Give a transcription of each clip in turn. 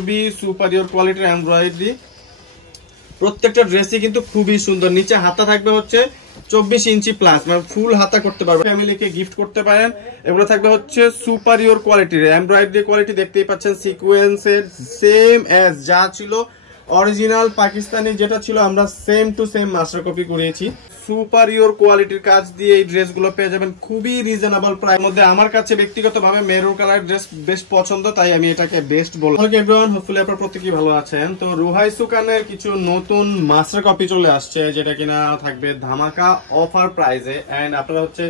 খুবই সুপারিয়র কোয়ালিটির এমব্রয়ডারি। প্রত্যেকটা ড্রেসই কিন্তু খুবই সুন্দর। নিচে হাতা থাকবে হচ্ছে 24 ইঞ্চি প্লাস, মানে ফুল হাতা করতে পারবে, ফ্যামিলিকে গিফট করতে পারেন। এগুলো থাকবে হচ্ছে সুপারিয়র কোয়ালিটির এমব্রয়ডারি কোয়ালিটি। দেখতেই পাচ্ছেন সিকোয়েন্সের সেম অ্যাজ যা ছিল অরিজিনাল পাকিস্তানি যেটা ছিল আমরা same to same master copy করিয়েছি। সুপারিয়র কোয়ালিটির কাজ দিয়ে এই ড্রেসগুলো পেয়ে যাবেন খুবই রিজনেবল প্রাইস মধ্যে। আমার কাছে ব্যক্তিগতভাবে মেরুন কালার ড্রেস বেশ পছন্দ, তাই আমি এটাকে বেস্ট বলবো। ওকে এভরিওয়ান, হোপফুলি আপনারা প্রত্যেকেই ভালো আছেন। তো রুহাই সুকানের কিছু নতুন মাস্টার কপি চলে আসছে যেটা কিনা থাকবে ধামাকা অফার প্রাইসে। এন্ড আপনারা হচ্ছে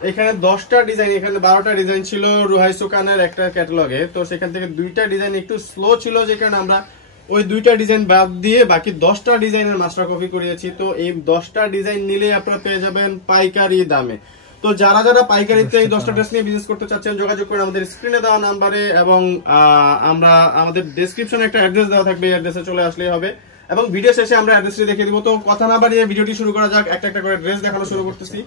এখানে 10টা ডিজাইন, এখানে 12টা ডিজাইন ছিল রুহাই সুকানের একটা ক্যাটালগে। তো সেখান থেকে 2টা ডিজাইন একটু স্লো ছিল, যে কারণে আমরা ওই 2টা ডিজাইন বাদ দিয়ে বাকি 10টা ডিজাইনের মাস্টার কপি করিয়েছি। তো এই 10টা ডিজাইন নিলে আপনারা পেয়ে যাবেন পাইকারি দামে। তো যারা যারা পাইকারিতে এই 10টা ড্রেস নিয়ে বিজনেস করতে চাচ্ছেন যোগাযোগ করেন আমাদের স্ক্রিনে দেওয়া নাম্বারে, এবং আমরা আমাদের ডেসক্রিপশনে একটা অ্যাড্রেস দেওয়া থাকবে, এই অ্যাড্রেসে চলে আসলেই হবে। এবং ভিডিও শেষে আমরা অ্যাড্রেসটি দেখিয়ে দিব। তো কথা না বাড়িয়ে ভিডিওটি শুরু করা যাক। একটা একটা করে ড্রেস দেখানো শুরু করতেছি।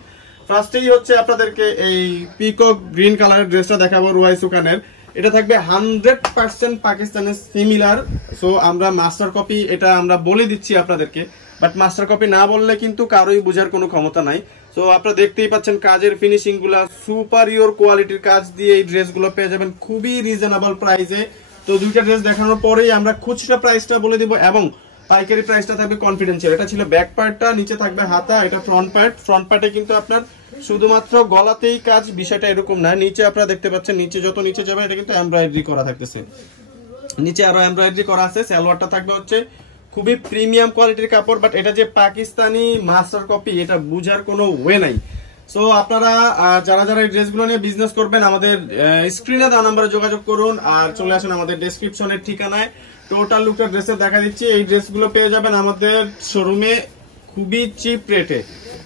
ফার্স্টেই হচ্ছে আপনাদেরকে এই পিকক গ্রিন কালারের ড্রেসটা দেখাবো রুহাই সুকানের। এটা থাকবে 100% পাকিস্তানের সিমিলার। সো আমরা মাস্টার কপি এটা আমরা বলে দিচ্ছি আপনাদেরকে, বাট মাস্টার কপি না বললে কিন্তু কারোই বোঝার কোনো ক্ষমতা নাই। সো আপনারা দেখতেই পাচ্ছেন কাজের ফিনিশিং গুলা সুপারিয়র কোয়ালিটির কাজ দিয়ে এই ড্রেসগুলো পেয়ে যাবেন খুবই রিজনেবল প্রাইসে। তো 2টা ড্রেস দেখানোর পরেই আমরা খুচরা প্রাইসটা বলে দিব, এবং পাইকারি প্রাইসটা থাকবে কনফিডেন্সিয়াল। এটা ছিল ব্যাক পার্টটা, নিচে থাকবে হাতা, এটা ফ্রন্ট পার্ট। ফ্রন্ট পার্টে কিন্তু আপনার শুধুমাত্র গলাতেই কাজ, বিষয়টা এরকম না। নিচে আপনারা দেখতে পাচ্ছেন, নিচে যত নিচে যাবে এটা কিন্তু এমব্রয়ডারি করা থাকতেছে, নিচে আরো এমব্রয়ডারি করা আছে। সালোয়ারটা থাকবে হচ্ছে খুবই প্রিমিয়াম কোয়ালিটির কাপড়, বাট এটা যে পাকিস্তানি মাস্টার কপি এটা বুঝার কোনো ওয়ে নাই। সো আপনারা যারা যারা এই ড্রেসগুলো নিয়ে বিজনেস করবেন আমাদের স্ক্রিনে দেওয়া নাম্বারে যোগাযোগ করুন, আর চলে আসুন আমাদের ডেসক্রিপশনের ঠিকানায়। টোটাল লুকটা ড্রেসে দেখা দিচ্ছি। এই ড্রেসগুলো পেয়ে যাবেন আমাদের শোরুমে খুবই চিপ রেটে,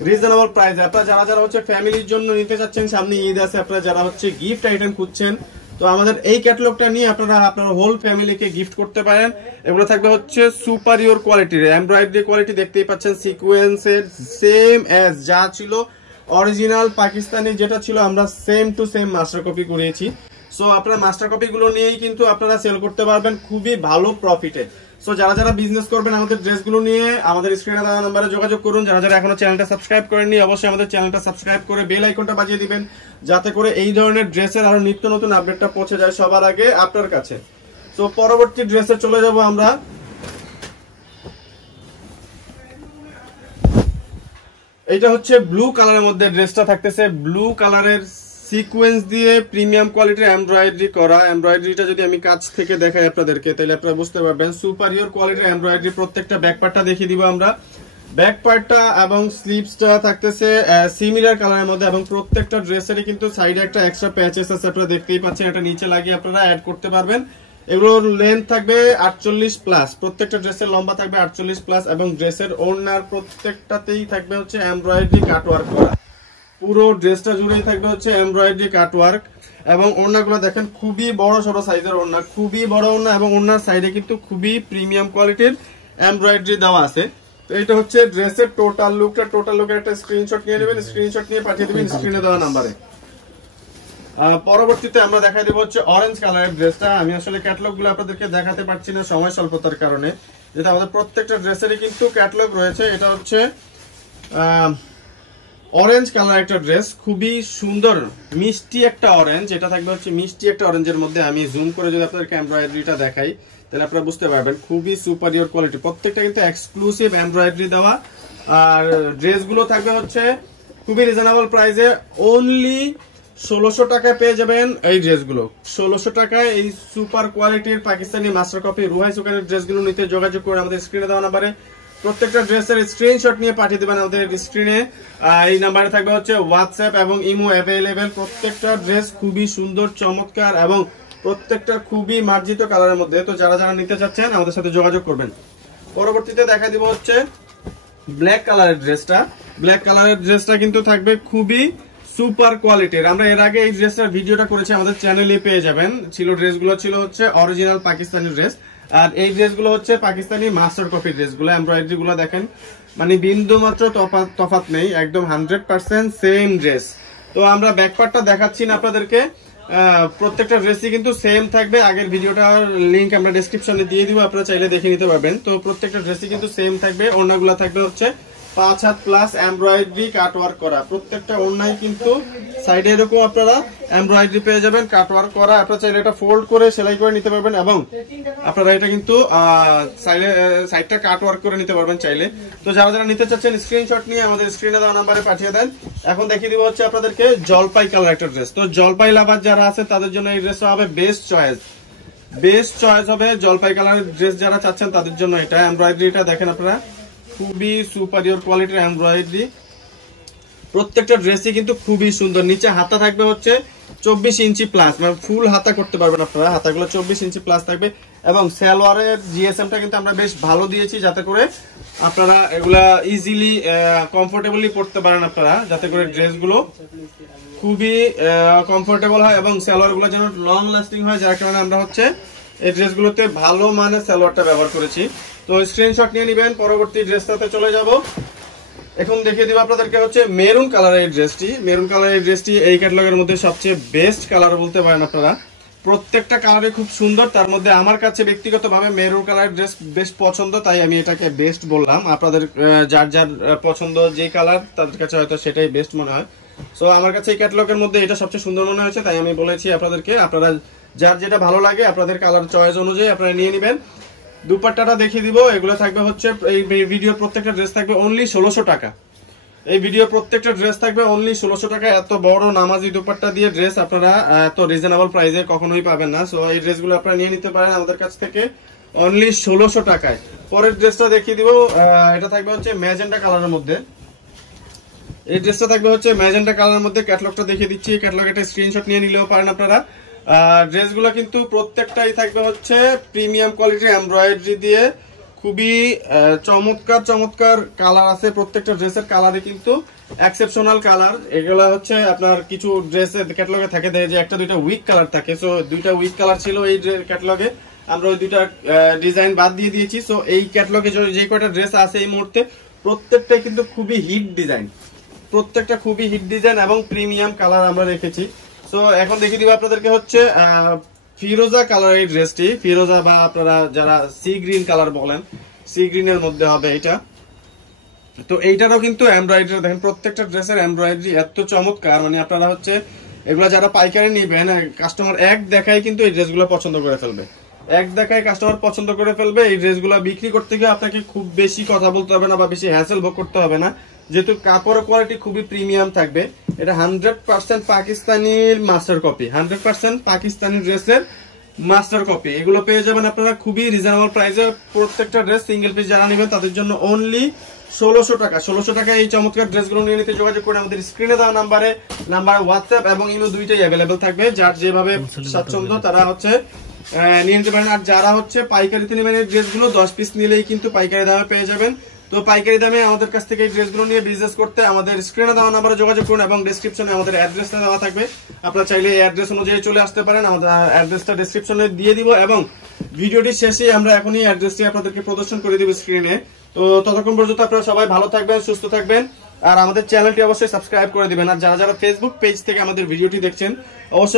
রিজনেবল প্রাইসে। আপনারা যারা যারা হচ্ছে ফ্যামিলির জন্য নিতে চাচ্ছেন, সামনে ঈদ আছে, আপনারা যারা হচ্ছে গিফট আইটেম খুঁজছেন, তো আমাদের এই ক্যাটালগটা নিয়ে আপনারা আপনার হোল ফ্যামিলিকে গিফট করতে পারেন। এগুলো থাকবে হচ্ছে সুপারিয়র কোয়ালিটির এমব্রয়ডারি কোয়ালিটি। দেখতেই পাচ্ছেন সিকোয়েন্সের সেম অ্যাজ যা ছিল অরিজিনাল পাকিস্তানি যেটা ছিল আমরা same to same master copy করিয়েছি। সো আপনার মাস্টার কপি গুলো নিয়েই কিন্তু আপনারা সেল করতে পারবেন খুবই ভালো প্রফিটে। সো যারা যারা বিজনেস করবেন আমাদের ড্রেসগুলো নিয়ে আমাদের স্ক্রিনে দেওয়া নাম্বারে যোগাযোগ করুন। যারা যারা এখনো চ্যানেলটা সাবস্ক্রাইব করেননি অবশ্যই আমাদের চ্যানেলটা সাবস্ক্রাইব করে বেল আইকনটা বাজিয়ে দিবেন, যাতে করে এই ধরনের ড্রেসের আরো নিত্য নতুন আপডেটটা পৌঁছে যায় সবার আগে আপনার কাছে। তো পরবর্তী ড্রেসে চলে যাব আমরা। এটা হচ্ছে ব্লু কালারের মধ্যে ড্রেসটা থাকতেছে। ব্লু কালারের সিকোয়েন্স দিয়ে প্রিমিয়াম কোয়ালিটির এমব্রয়ডারি করা। এমব্রয়ডারিটা যদি আমি কাছ থেকে দেখাই আপনাদেরকে, তাহলে আপনারা বুঝতে পারবেন সুপারিয়র কোয়ালিটির এমব্রয়ডারি। প্রত্যেকটা ব্যাক পার্টটা দেখিয়ে দিব আমরা। ব্যাক পার্টটা এবং স্লিভসটা থাকতেছে সিমিলার কালারের মধ্যে, এবং প্রত্যেকটা ড্রেসেরই কিন্তু সাইডে একটা এক্সট্রা প্যাচেস আছে, আপনারা দেখতেই পাচ্ছেন। এটা নিচে লাগিয়ে আপনারা অ্যাড করতে পারবেন। এগুলোর লেন্থ থাকবে 48 প্লাস, প্রত্যেকটা ড্রেসের লম্বা থাকবে 48 প্লাস, এবং ড্রেসের ওড়নার প্রত্যেকটাতেই থাকবে হচ্ছে এমব্রয়ডারি কাটওয়ার্ক করা। পুরো ড্রেসটা জুড়েই থাকবে হচ্ছে এমব্রয়ডারি কাটওয়ার্ক, এবং ওড়নাগুলো দেখেন খুবই বড় সড়ো সাইজের ওড়না, খুবই বড় ওড়না, এবং ওড়নার সাইডে কিন্তু খুবই প্রিমিয়াম কোয়ালিটির এমব্রয়ডারি দেওয়া আছে। তো এটা হচ্ছে ড্রেসের টোটাল লুকটা। টোটাল লুকের একটা স্ক্রিনশট নিয়ে নেবেন, স্ক্রিনশট নিয়ে পাঠিয়ে দেবেন স্ক্রিনে দেওয়া নাম্বারে। পরবর্তীতে আমরা দেখাই দেবো হচ্ছে অরেঞ্জ কালারের ড্রেসটা। আমি আসলে ক্যাটালগ গুলো আপনাদেরকে দেখাতে পারছি না সময় স্বল্পতার কারণে, যেটা আমাদের প্রত্যেকটা ড্রেসেরই কিন্তু ক্যাটালগ রয়েছে। এটা হচ্ছে অরেঞ্জ কালার একটা ড্রেস, খুবই সুন্দর মিষ্টি একটা অরেঞ্জ। এটা থাকবে হচ্ছে মিষ্টি একটা অরেঞ্জের মধ্যে। আমি জুম করে যদি আপনাদেরকে এমব্রয়ডারিটা দেখাই তাহলে আপনারা বুঝতে পারবেন খুবই সুপারিয়র কোয়ালিটি। প্রত্যেকটা কিন্তু এক্সক্লুসিভ এমব্রয়ডারি দেওয়া, আর ড্রেসগুলো থাকবে হচ্ছে খুবই রিজনেবল প্রাইসে। অনলি 1600 টাকায় পেয়ে যাবেন এই ড্রেসগুলো। 1600 টাকায় এই সুপার কোয়ালিটির পাকিস্তানি মাস্টার কপি রুহাই সুকানের ড্রেসগুলো নিতে যোগাযোগ করে আমাদের স্ক্রিনে দেওয়া নাম্বারে প্রত্যেকটা ড্রেসের স্ক্রিনশট নিয়ে পাঠিয়ে দেবেন আমাদের স্ক্রিনে। এই নাম্বারে থাকবে হচ্ছে হোয়াটসঅ্যাপ এবং ইমো অ্যাভেলেবেল। প্রত্যেকটা ড্রেস খুবই সুন্দর চমৎকার, এবং প্রত্যেকটা খুবই মার্জিত কালারের মধ্যে। তো যারা যারা নিতে চাচ্ছেন আমাদের সাথে যোগাযোগ করবেন। পরবর্তীতে দেখা দিব হচ্ছে ব্ল্যাক কালারের ড্রেসটা। ব্ল্যাক কালারের ড্রেসটা কিন্তু থাকবে খুবই সুপার কোয়ালিটির। আমরা এর আগে এই ড্রেসটার ভিডিওটা করেছি, আমাদের চ্যানেলে পেয়ে যাবেন। ড্রেসগুলো ছিল হচ্ছে অরিজিনাল পাকিস্তানি ড্রেস, আর এই ড্রেসগুলো হচ্ছে পাকিস্তানি মাস্টার কপি ড্রেসগুলো। এমব্রয়ডারি গুলো দেখেন মানে বিন্দু মাত্র তফাৎ নেই, একদম 100% সেম ড্রেস। তো আমরা ব্যাকপার্টটা দেখাচ্ছি না আপনাদেরকে, প্রত্যেকটা ড্রেসই কিন্তু সেম থাকবে। আগের ভিডিওটার লিংক আমরা ডেসক্রিপশনে দিয়ে দিব, আপনারা চাইলে দেখে নিতে পারবেন। তো প্রত্যেকটা ড্রেসই কিন্তু সেম থাকবে। ওড়নাগুলো থাকবে হচ্ছে 5 হাত প্লাস এমব্রয়ডারি কাটওয়ার্ক করা। প্রত্যেকটা ওড়নায় কিন্তু সাইডে এরকম আপনারা এমব্রয়ডারি পেয়ে যাবেন, কাটওয়ার্ক করা। আপনারা চাইলে এটা ফোল্ড করে সেলাই করে নিতে পারবেন এবং আপনারা এটা কিন্তু সাইডটা কাটওয়ার্ক করে নিতে পারবেন চাইলে। তো যারা যারা নিতে চাচ্ছেন স্ক্রিনশট নিয়ে আমাদের স্ক্রিনে দেওয়া নাম্বারে পাঠিয়ে দেন। এখন দেখিয়ে দিব হচ্ছে আপনাদেরকে জলপাই কালার একটা ড্রেস। তো জলপাই লাভার যারা আছে তাদের জন্য এই ড্রেসটা হবে বেস্ট চয়েস হবে। জলপাই কালারের ড্রেস যারা চাচ্ছেন তাদের জন্য এটা। এমব্রয়ডারিটা দেখেন আপনারা, খুবই সুপারিয়র কোয়ালিটির এমব্রয়ডারি। প্রত্যেকটা ড্রেসই কিন্তু খুবই সুন্দর। নিচে হাতা থাকবে হচ্ছে 24 ইঞ্চি প্লাস, মানে ফুল হাতা করতে পারবেন আপনারা। হাতাগুলো 24 ইঞ্চি প্লাস থাকবে এবং সালোয়ারের জিএসএমটা কিন্তু আমরা বেশ ভালো দিয়েছি, যাতে করে আপনারা এগুলা ইজিলি কমফোর্টেবলি পরতে পারেন আপনারা, যাতে করে ড্রেসগুলো খুবই কমফোর্টেবল হয় এবং সালোয়ারগুলো যেন লং লাস্টিং হয়, যার কারণে আমরা হচ্ছে এই ড্রেসগুলোতে ভালো মানের সালোয়ারটা ব্যবহার করেছি। তো স্ক্রিনশট নিয়ে নেবেন। পরবর্তী ড্রেসটাতে চলে যাব। এখন দেখিয়ে দিব আপনাদেরকে হচ্ছে মেরুন কালারের ড্রেসটি। মেরুন কালারের ড্রেসটি এই ক্যাটালগের মধ্যে সবচেয়ে বেস্ট কালার বলতে পারেন আপনারা। প্রত্যেকটা কালারে খুব সুন্দর, তার মধ্যে আমার কাছে ব্যক্তিগতভাবে মেরুন কালারের ড্রেস বেশ পছন্দ, তাই আমি এটাকে বেস্ট বললাম। আপনাদের যার যার পছন্দ যে কালার তাদের কাছে হয়তো সেটাই বেস্ট মনে হয়। সো আমার কাছে এই ক্যাটালগের মধ্যে এটা সবচেয়ে সুন্দর মনে হয়েছে, তাই আমি বলেছি আপনাদেরকে। আপনারা যার যেটা ভালো লাগে আপনাদের কালার চয়েস অনুযায়ী আপনারা নিয়ে নেবেন। দুপাট্টাটা দেখিয়ে দিব। এগুলো থাকবে হচ্ছে এই ভিডিওর প্রত্যেকটা ড্রেস থাকবে অনলি 1600 টাকা। এই ভিডিওর প্রত্যেকটা ড্রেস থাকবে অনলি 1600 টাকা। এত বড় নামাজি দুপাট্টা দিয়ে ড্রেস আপনারা এত রিজনেবল প্রাইসে কখনোই পাবেন না। সো এই ড্রেসগুলো আপনারা নিয়ে নিতে পারেন আমাদের কাছ থেকে অনলি 1600 টাকায়। পরের ড্রেসটা দেখিয়ে দিব। এটা থাকবে হচ্ছে ম্যাজেন্টা কালারের মধ্যে। এই ড্রেসটা থাকবে হচ্ছে ম্যাজেন্টা কালারের মধ্যে। ক্যাটালগটা দেখিয়ে দিচ্ছি, ক্যাটালগ একটা স্ক্রিনশট নিয়ে নিলেও পারেন আপনারা। ড্রেসগুলো কিন্তু প্রত্যেকটাই থাকবে হচ্ছে প্রিমিয়াম কোয়ালিটির এমব্রয়ডারি দিয়ে। খুবই চমৎকার কালার আছে। প্রত্যেকটা ড্রেসের কালারে কিন্তু এক্সেপশনাল কালার। এগুলা হচ্ছে আপনার কিছু ড্রেসের ক্যাটালগে থাকে যে একটা দুইটা উইক কালার থাকে। সো দুইটা উইক কালার ছিল এই ক্যাটালগে, আমরা ওই দুইটা ডিজাইন বাদ দিয়ে দিয়েছি। সো এই ক্যাটালগে যে কয়টা ড্রেস আছে এই মুহূর্তে প্রত্যেকটাই কিন্তু খুবই হিট ডিজাইন, প্রত্যেকটা খুবই হিট ডিজাইন এবং প্রিমিয়াম কালার আমরা রেখেছি। সো এখন দেখিয়ে দিব আপনাদেরকে হচ্ছে ফিরোজা কালার এই ড্রেসটি। ফিরোজা বা আপনারা যারা সি গ্রিন কালার বলেন, সি গ্রিনের মধ্যে হবে এটা। তো এইটারও কিন্তু এমব্রয়ডারি দেখেন, প্রত্যেকটা ড্রেসের এমব্রয়ডারি এত চমৎকার, মানে আপনারা হচ্ছে এগুলো যারা পাইকারি নিবেন, কাস্টমার এক দেখায় কিন্তু এই ড্রেসগুলো পছন্দ করে ফেলবে। এক দেখায় কাস্টমার পছন্দ করে ফেলবে। এই ড্রেসগুলো বিক্রি করতে গিয়ে আপনাকে খুব বেশি কথা বলতে হবে না বা বেশি হ্যাসেল ভোগ করতে হবে না, যেহেতু কাপড়ের কোয়ালিটি খুবই প্রিমিয়াম থাকবে। এটা 100% পাকিস্তানির মাস্টার কপি, 100% পাকিস্তানি ড্রেসের মাস্টার কপি। এগুলো পেয়ে যাবেন আপনারা খুবই রিজনেবল প্রাইসে। প্রত্যেকটা ড্রেস সিঙ্গেল পিস যারা নেবেন তাদের জন্য অনলি 1600 টাকা। 1600 টাকা এই চমৎকার ড্রেসগুলো নিয়ে নিতে যোগাযোগ করে আমাদের স্ক্রিনে দেওয়া নাম্বারে হোয়াটসঅ্যাপ এবং ইমেল দুইটাই অ্যাভেলেবেল থাকবে। যার যেভাবে স্বাচ্ছন্দ্য তারা হচ্ছে নিয়ে নিতে পারেন। আর যারা হচ্ছে পাইকারিতে নেবেন এই ড্রেসগুলো 10 পিস নিলেই কিন্তু পাইকারি দামে পেয়ে যাবেন। তো পাইকারি দামে আমাদের কাছ থেকে এই ড্রেসগুলো নিয়ে বিজনেস করতে আমাদের স্ক্রিনে দেওয়া নাম্বারে যোগাযোগ করুন এবং ডেসক্রিপশনে আমাদের অ্যাড্রেসটা দেওয়া থাকবে। আপনারা চাইলে এই অ্যাড্রেস অনুযায়ী চলে আসতে পারেন। আমাদের অ্যাড্রেসটা ডেসক্রিপশনে দিয়ে দিব এবং ভিডিওটির শেষে আমরা এখনই অ্যাড্রেসটি আপনাদেরকে প্রদর্শন করে দিব স্ক্রিনে। তো ততক্ষণ পর্যন্ত আপনারা সবাই ভালো থাকবেন, সুস্থ থাকবেন আর আমাদের চ্যানেলটি অবশ্যই সাবস্ক্রাইব করে দিবেন। আর যারা যারা ফেসবুক পেজ থেকে আমাদের ভিডিওটি দেখছেন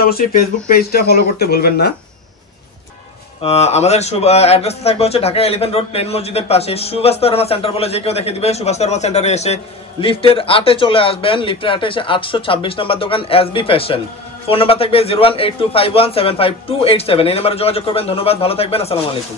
অবশ্যই ফেসবুক পেজটা ফলো করতে ভুলবেন না। আমাদের অ্যাড্রেস থাকবে হচ্ছে ঢাকা এলিফ্যান্ট রোড প্লেন মসজিদের পাশে সুভাষ শর্মা সেন্টার বলে যে কেউ দেখে দিবে। সুভাষ শর্মা সেন্টারে এসে লিফটের 8-এ চলে আসবেন। লিফটের 8-এ এসে 826 নম্বর দোকান এসবি ফ্যাশন। ফোন নাম্বার থাকবে 0182517527। এই নাম্বারে যোগাযোগ করবেন। ধন্যবাদ, ভালো থাকবেন, আসসালামু আলাইকুম।